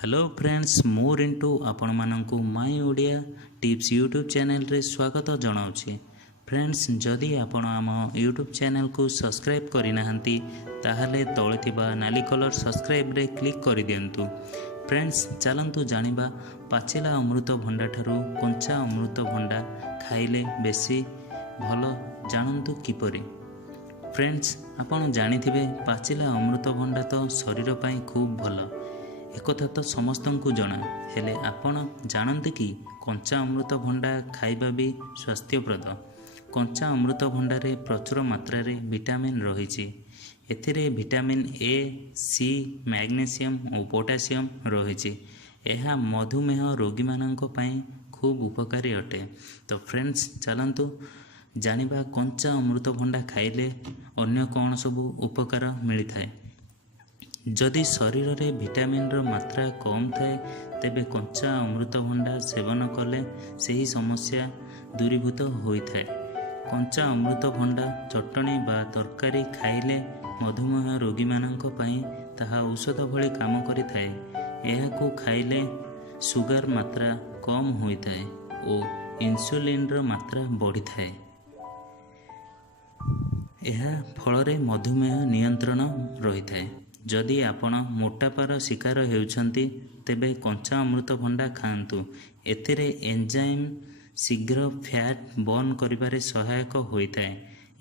Hello friends मु रिंटू आपण मानंकु माई Odia tips YouTube channel रे स्वागत जनाऊँगी। फ्रेंड्स जदि आपण आम यूट्यूब चैनल को सब्सक्राइब करना ताहले तले थिबा नाली कलर सब्सक्राइब रे क्लिक कर दियंतु। फ्रेंड्स चलंतु जानिबा पाचिला अमृतभंडा ठारू कंचा अमृतभंडा खाइले बेसी भल जानंतु किपरि। फ्रेंड्स आपण जानिथिबे पाचिला अमृतभंडा तो शरीर पाई खूब भल, एकथा तो समस्त को जना, हेले आपण जानते कि कंचा अमृतभंडा खाइबा भी स्वास्थ्यप्रद। कंचा अमृतभंडारे प्रचुर मात्रा रे विटामिन रही। एथिरे विटामिन ए, सी, मैग्नीशियम और पोटासियम रही। यह मधुमेह रोगी मानंक पई खूब उपकारी अटे। तो फ्रेंड्स चलंतु जानिबा कंचा अमृतभंडा खाइले अन्य कौन सबू उपकार मिलता है। जदि शरीर रे विटामिन रो मात्रा कम थाए तेबे कंचा अमृतभंडा सेवन कले सही समस्या दूरीभूत होइथाए। कंचा अमृतभंडा चटणी बा तरकारी खाइले मधुमेह रोगी मानंक पई ताहा औषध भली काम करिथाए। एहाकू खाइले सुगर मात्रा कम होइथाए और इंसुलिन रो मात्रा बढ़िथाए। यह फल मधुमेह नियंत्रण रही थाए। जदि आपण मोटापार शिकार होउछंती तेबे कंचा अमृतभंडा खाआंतु। एथिरे एंजाइम शीघ्र फैट बर्न करिबारे सहायक होइथाए।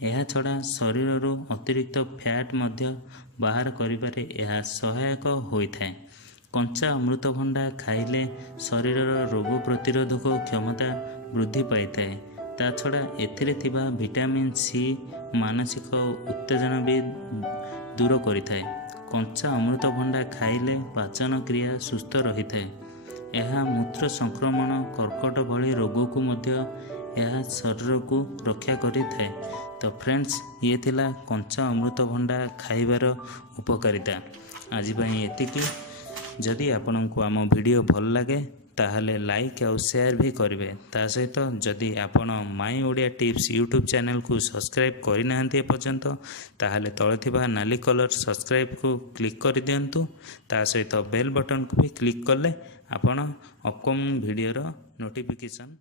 यह छड़ा शरीर अतिरिक्त फैट मध्य बाहर करिबारे यह सहायक होइथाए। कंचा अमृतभंडा खाइले शरीर रोग प्रतिरोधक क्षमता वृद्धि पाइथाए। ता छड़ा एथिरे थिबा विटामिन सी मानसिक उत्तेजना भी दूर करिथाए। कंचा अमृतभंडा खाइले पाचन क्रिया सुस्थ रही थाए। यह मूत्र संक्रमण कर्कट भली रोग को मध्य यह शरीर को रक्षा करि थाए। तो फ्रेंड्स ये थिला कंचा अमृतभंडा खाइबार उपकारिता। आज पई एतिकी। जदि आपनकु आम वीडियो भल लगे ताहले लाइक और शेयर भी करेंगे। ता सहित जदि आपण माई ओडिया टिप्स यूट्यूब चैनल को सब्सक्राइब करना एपर्यंत ताहले तले थिबा नाली कलर सब्सक्राइब को क्लिक कर दियंतु। ता सहित बेल बटन को भी क्लिक कले आपण अपकमिंग वीडियो नोटिफिकेशन